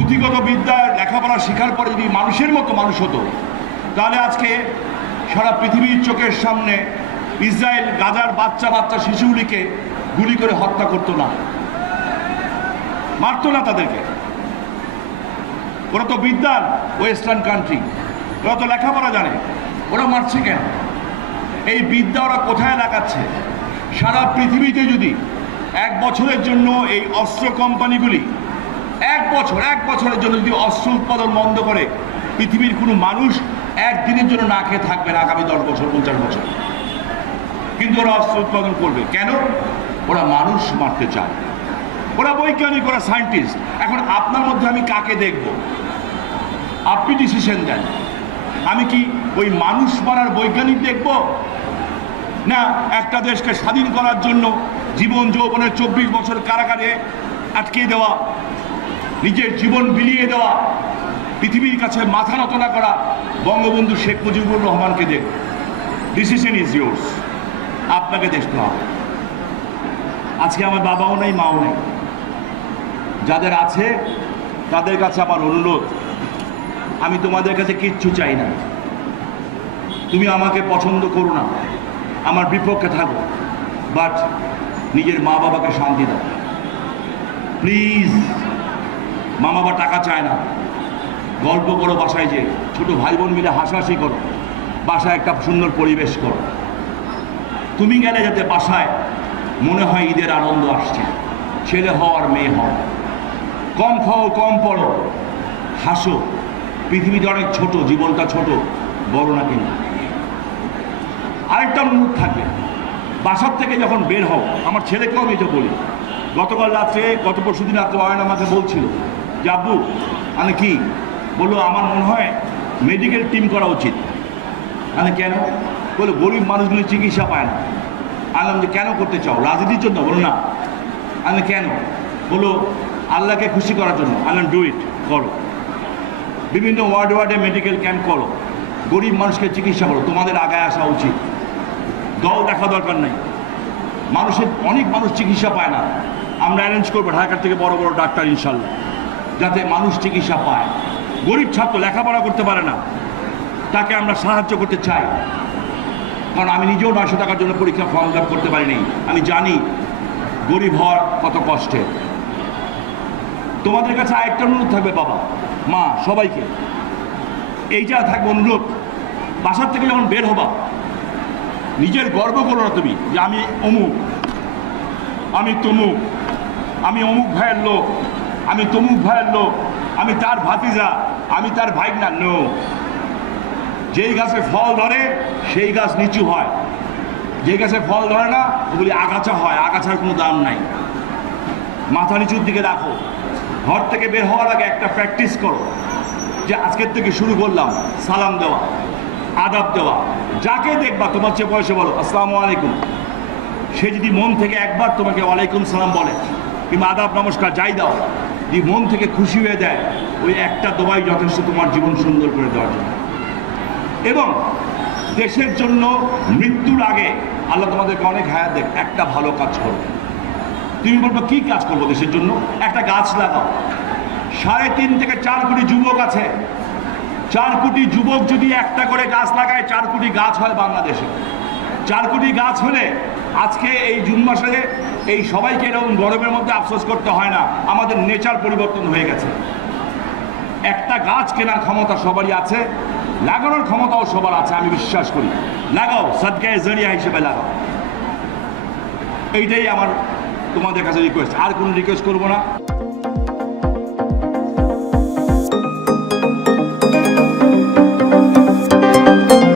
পুঁথিগত বিদ্যার লেখাপড়া শেখার পরে যদি মানুষের মতো মানুষ হতো, তাহলে আজকে সারা পৃথিবীর চোখের সামনে ইসরায়েল গাজার বাচ্চা বাচ্চা শিশুগুলিকে গুলি করে হত্যা করতো না, মারতো না তাদেরকে। ওরা তো বিদ্যার ওয়েস্টার্ন কান্ট্রি, ওরা তো লেখাপড়া জানে, ওরা মারছে কেন? এই বিদ্যা ওরা কোথায় লাগাচ্ছে? সারা পৃথিবীতে যদি এক বছরের জন্য এই অস্ত্র কোম্পানিগুলি এক বছরের জন্য যদি অস্ত্র উৎপাদন বন্ধ করে, পৃথিবীর কোনো মানুষ একদিনের জন্য না খেয়ে থাকবে না আগামী 10 বছর 50 বছর। কিন্তু ওরা অস্ত্র উৎপাদন করবে কেন? ওরা মানুষ মারতে চায়, ওরা বৈজ্ঞানিক, ওরা সায়েন্টিস্ট। এখন আপনার মধ্যে আমি কাকে দেখব? আপনি ডিসিশন দেন। আমি কি ওই মানুষ মারার বৈজ্ঞানিক দেখব, না একটা দেশকে স্বাধীন করার জন্য জীবন যৌবনের 24 বছর কারাগারে আটকে দেওয়া, নিজের জীবন বিলিয়ে দেওয়া, পৃথিবীর কাছে মাথা নত না করা বঙ্গবন্ধু শেখ মুজিবুর রহমানকে দেখব? ডিসিশন ইজ ইয়োর্স, আপনাকে দেখতে হবে। আজকে আমার বাবাও নেই, মাও নেই, যাদের আছে তাদের কাছে আমার অনুরোধ, আমি তোমাদের কাছে কিচ্ছু চাই না। তুমি আমাকে পছন্দ করো না, আমার বিপক্ষে থাকো, বাট নিজের মা বাবাকে শান্তি দাও প্লিজ। মা বাবা টাকা চায় না, গল্প করো বাসায়, যে ছোট ভাই বোন মিলে হাসাহাসি করো, বাসায় একটা সুন্দর পরিবেশ করো। তুমি গেলে যাতে বাসায় মনে হয় ঈদের আনন্দ আসছে। ছেলে হও আর মেয়ে হও, কম খাও কম পড়ো, হাসো। পৃথিবীতে অনেক ছোট, জীবনটা ছোট, বড় না কিন্তু। আরেকটা অনুরোধ থাকবে, বাসার থেকে যখন বের হও, আমার ছেলেকেও আমি এটা বলি। গতকাল রাত্রে, গত পরশু দিন রাত্রে অয়ন আমাকে বলছিল যে আব্বু মানে কি বললো, আমার মনে হয় মেডিকেল টিম করা উচিত। মানে কেন? বলো গরিব মানুষগুলি চিকিৎসা পায় না। আনলাম যে কেন করতে চাও? রাজনীতির জন্য? বলো না। আমি কেন? বলো আল্লাহকে খুশি করার জন্য। আনলাম ডু ইট, করো। বিভিন্ন ওয়ার্ডে মেডিকেল ক্যাম্প করো, গরিব মানুষকে চিকিৎসা করো। তোমাদের আগায় আসা উচিত, দল দেখা দরকার নাই। অনেক মানুষ চিকিৎসা পায় না, আমরা অ্যারেঞ্জ করবো ঢাকার থেকে বড় বড় ডাক্তার ইনশাল্লাহ, যাতে মানুষ চিকিৎসা পায়। গরিব ছাত্র লেখাপড়া করতে পারে না, তাকে আমরা সাহায্য করতে চাই। কারণ আমি নিজেও 900 টাকার জন্য পরীক্ষা ফর্ম ফিল আপ করতে পারিনি। আমি জানি গরিব হওয়ার কত কষ্টে। তোমাদের কাছে আরেকটা অনুরোধ থাকবে, বাবা মা সবাইকে এইটা থাকবে অনুরোধ, বাসার থেকে যখন বের হবা নিজের গর্ব করো না তুমি যে আমি অমুক, আমি তমুক, আমি অমুক ভাইয়ের লোক, আমি তমুক ভাইয়ের লোক, আমি তার ভাতিজা, আমি তার ভাইগনা। নো, যেই গাছে ফল ধরে সেই গাছ নিচু হয়, যেই গাছে ফল ধরে না ওগুলি আগাছা হয়, আগাছার কোনো দাম নাই। মাথা নিচুর দিকে রাখো। ঘর থেকে বের হওয়ার আগে একটা প্র্যাকটিস করো যে আজকের থেকে শুরু করলাম সালাম দেওয়া, আদাব দেওয়া। যাকে দেখবা তোমার চেয়ে বয়সে বলো আসসালামু আলাইকুম। সে যদি মন থেকে একবার তোমাকে ওয়ালাইকুম সালাম বলে কিংবা আদাব নমস্কার যাই দাও, যদি মন থেকে খুশি হয়ে দেয়, ওই একটা দোয়াই যথেষ্ট তোমার জীবন সুন্দর করে দেওয়ার জন্য। এবং দেশের জন্য মৃত্যুর আগে আল্লাহ তোমাদেরকে অনেক হায়াত দেখ, একটা ভালো কাজ করো। তুমি বলবো কি কাজ করবো দেশের জন্য? একটা গাছ লাগাও। 3.5 থেকে 4 কোটি যুবক আছে, 4 কোটি যুবক যদি একটা করে গাছ লাগায়, 4 কোটি গাছ হয় বাংলাদেশে। 4 কোটি গাছ হলে আজকে এই জুন মাসে এই সবাইকে এরকম গরমের মধ্যে আফসোস করতে হয় না, আমাদের নেচার পরিবর্তন হয়ে গেছে। একটা গাছ কেনার ক্ষমতা সবারই আছে, লাগানোর ক্ষমতাও সবার আছে, আমি বিশ্বাস করি। লাগাও, সাদকায়ে জারিয়া হিসেবে লাগাও। এইটাই আমার তোমাদের কাছে রিকোয়েস্ট, আর কোনো রিকোয়েস্ট করবো না।